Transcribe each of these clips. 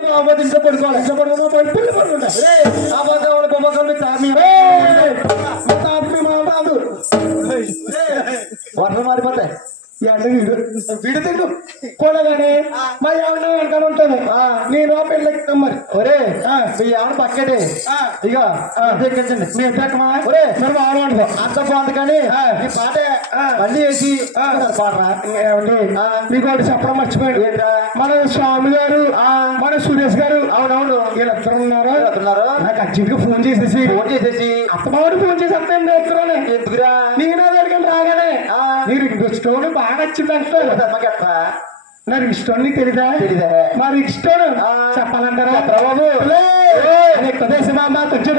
ఇంట్లో పడుకోవాలి ఇంట్లో పడుకున్నా పిల్లలు పడుకుంటా అబద్ధాలు బొమ్మలు తామి రాదు వర్షం మారిపోతాయి వీడు తిండు పోలేగానే మా ఏమన్నా వెనకాల ఉంటాను నేను పెళ్ళెక్కుతాం మరి ఒరే మీ ఏమన్నా పక్కడే ఇక ఎక్కించండి మీ ఎక్కమా ఒరే మరి బాగుంటుంది అంత బాగుంది కానీ ఈ పాట మళ్ళీ వేసి పాడరా ఏమండి మీకు ఒకటి చెప్పడం మర్చిపోయాడు మన స్వామి గారు మన సురేష్ గారు అవునవును వీళ్ళు ఎక్కడ ఉన్నారు నాకు అర్జెంట్గా ఫోన్ చేసేసి అత్తమాడు ఫోన్ చేసి అంత ఎత్తురానే ఎందుకురా నేను అడిగాను రాగానే మీరు స్టోన్ బాగా నచ్చింది అంటారు నాకు ఇష్టం నీకు తెలీదా మరి ఇష్టం చెప్పాలంటారా బాబు దేశమామ కొంచెం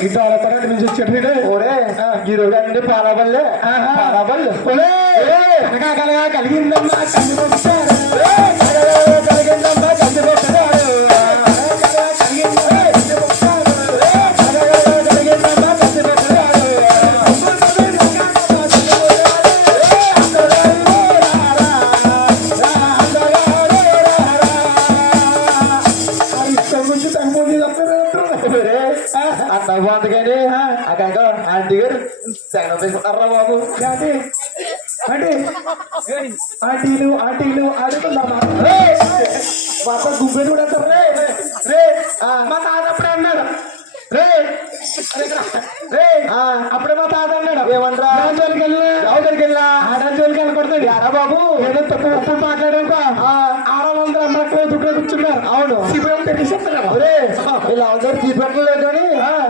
ఇటు తర్వాత నుంచి వచ్చాడు ఓరే ఈ రోజు అన్ని పాలబల్లే కలగా కలిగిందమ్మా కలిగిందమ్మా అంత బాగుంది అక్కడ ఆంటీ గారు తీసుకుంటారా బాబు ఆంటీలు ఆడుకుందామా పాప గుబ్బెలు కూడా రే మా తాత అప్పుడే అన్నాడు అప్పుడే మా తాత అన్నాడు ఏమంటారా ఎవరికి వెళ్ళినా ఆడజోలికి వెళ్ళకూడదు యారా బాబు ఏదో తప్పు మాట్లాడాక ఆడవాళ్ళందరూ అమ్మకు దుడ్డు కూర్చున్నారు అవును సిపిఎం తెలిసేస్తున్నారు ఇలా అందరూ తీపెట్టలేదు కానీ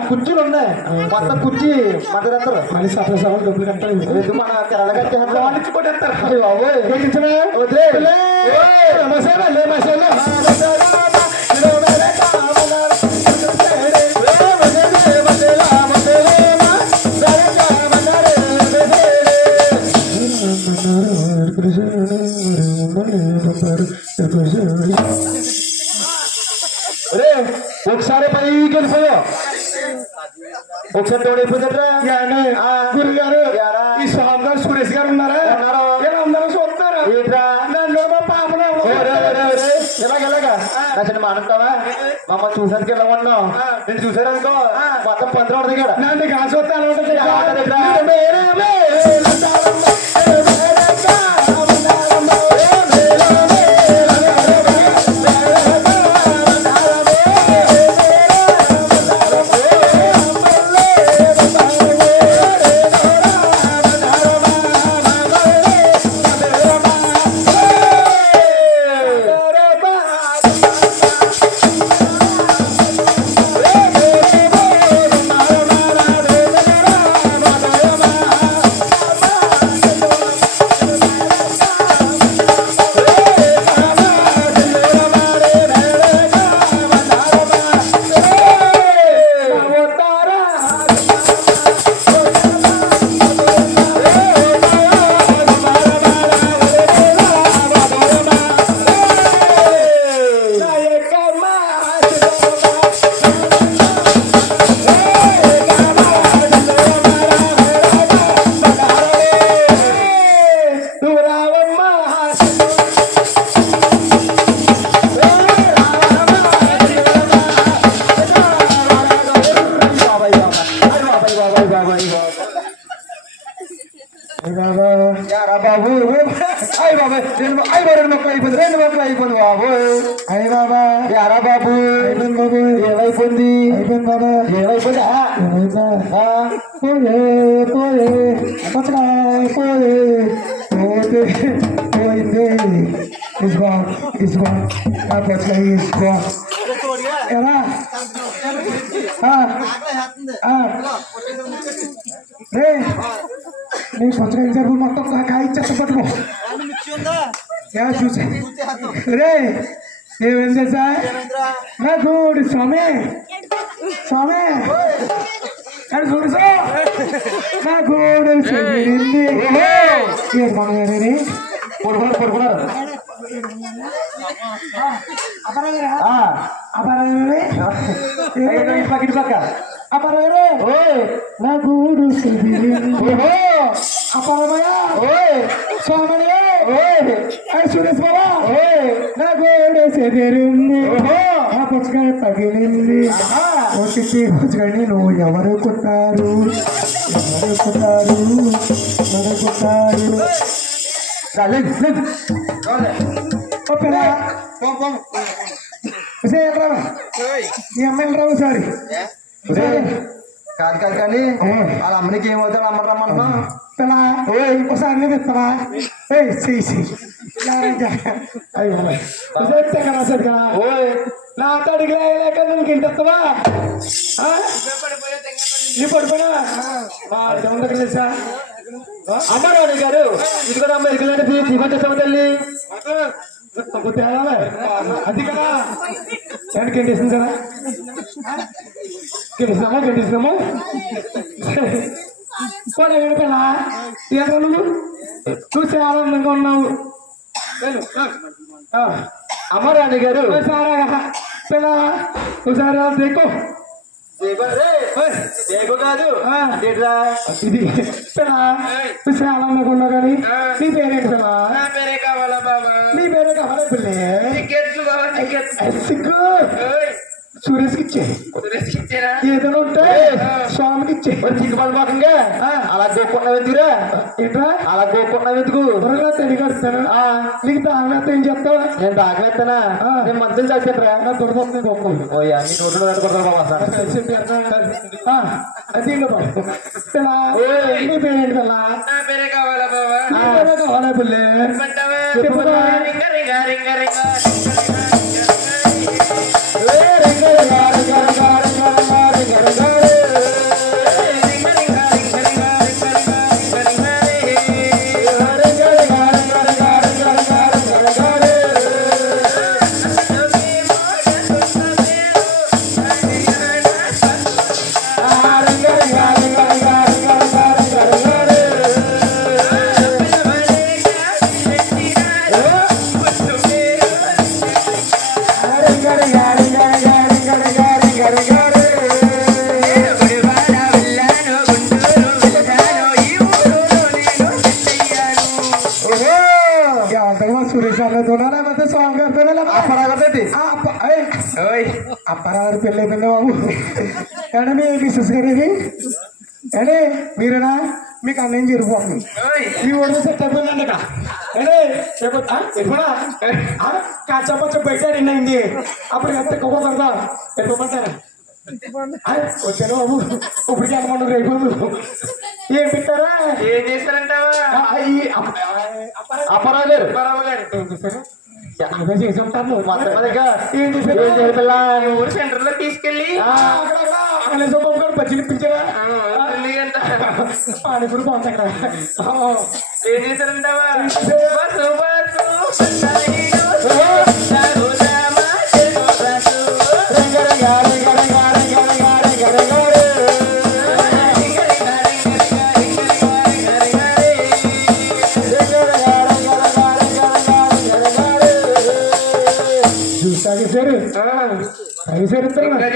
కుర్చీలు ఉన్నాయి కొత్త కుర్చీ మద్దెత్తారు మళ్ళీ సఫల సభలు డబ్బులు కట్టాలి మన తెరల కట్టి కొట్టేస్తారు బాబు వదిలే ఒకసారి పైకి వెళ్ళిపోయా ఒకసారి తోడైపోతారా గురు గారు ఈ స్వామి గారు సురేష్ గారు ఉన్నారా అందరూ చూస్తున్నారు ఇలాగా నచ్చిన మాట్లాడతావా మమ్మల్ని చూసానికి ఎలా ఉన్నావు నేను చూసారనుకో మొత్తం 15 దిగాడు నన్ను కాసు వస్తే అలా ఉంటుంది బాబు అయ్యి బాబా రెండు మొక్కలు అయిపోయింది బాబు అయ్యి బాబా యారా బాబు అయిపోయింది బాబు ఏమైపోయింది బాబా ఏమైపోయిందా పోయింది ఇసుకో ఎలా నేను కొంచెం ఇంటర్వ్యూ మొత్తం కాయి చెత్తపట్టుకో చూసా రే ఏమేం చేసా నా గూడు స్వామి అది చూసా నా గూడు చెల్లింది ఏమని పడుకున్నారు అపరా పక్క అపరగారు నా గూడు ఓహో అపరమయ స్వామని సురేష్ బాబా నా గోడు సెదిరింది ఆ పుచ్చకాయ పగిలింది ఒకటి పుచ్చకాయని నువ్వు ఎవరు కొట్టారు ఈ అమ్మాయిలు రావు సారీ కాదు కాదు కానీ వాళ్ళ అమ్మనికి ఏమవుతాడు అమ్మ రమ్మన్నా పిలా ఇంకోసారి నేను ఇస్తావా కదా సరిగా నా అడిగి లేక నువ్వు ఇంటెత్తవా నీ పడిపోయినా దగ్గర తెలుసా అమ్మారాణి గారు ఇది కూడా అమ్మ ఇదిగోండి తల్లి అది కదా గెంటేసింది కదా గెంటేసినామా పిల్ల ఎక్కడ నువ్వు చాలా ఆనందంగా ఉన్నావు అమ్మారాణి గారు పిల్ల ఒకసారి దేకో కాదు ఇది చాలా ఆనందంగా ఉన్నావు కానీ నీ పేరేంటి పిల్ల నీ పేరే కావాలా పిల్లే సురేష్కి ఇచ్చే ఏదైనా ఉంటే స్వామికి ఇచ్చే సిగ్గుపడిపోకంగా అలా గోక్కున్నావు ఎందుకురా ఏంట్రా అలా గోక్కున్నావు ఎందుకు తెలియకొస్తాను నీకు దాగవేత్త ఏం చెప్తావు నేను దాగవేస్తానా నేను మందులు చేస్తాను నా దొరకొస్తుంది గొప్పలు ఓయా నీ నోట్లో పెట్టుకుంటాను బాబా అది నీ పేరేంటి పిల్ల పేరే కావాలా బాబా కావాలా పిల్లే చెప్పురా అప్పరాగారు పెళ్ళి అయిపోయిందా బాబు ఏడా మీ మిస్సెస్ గారు ఇది ఏడే మీరేనా మీకు అన్నేం జరిగిపోతుంది ఈ ఊళ్ళో సెట్ అయిపోయిందండి ఇక్కడ కాచపచ్చ బయట నిన్నైంది అప్పుడు కుదరదా వెళ్ళిపోమంటారా వచ్చాను బాబు ఇప్పటికి వెళ్ళమంటారు రేపు ఏం పెట్టారా ఏం చేస్తారంటావా అప్పరావు గారు ఏం చేశారు అదే చేసి ఉంటాను ఏం చేశారు పిల్ల ఊరు సెంటర్ లో తీసుకెళ్ళి బజ్జీలు ఇప్పించారా పానీపూరి బాగుంది అక్కడ ఏం చేశారంటావా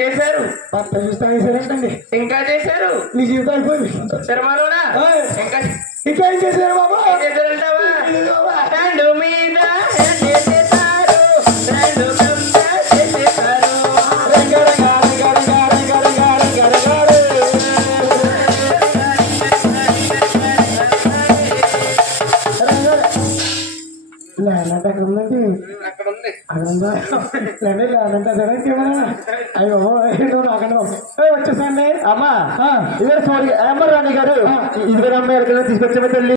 చేశారు ఇంకా చేశారు నీ జీవితం అయిపోయింది ఇంకా ఏం చేశారు బాబా చేశారంటావా మీద ల్యాండ్ అక్కడ ఉందండి అక్కడ ఉంది ల్యాండ్ అయ్యో నాకన్నా వచ్చేసండి అమ్మా ఇదే అమ్మారాణి గారు ఇద్దరు అమ్మాయి తీసుకొచ్చామే తల్లి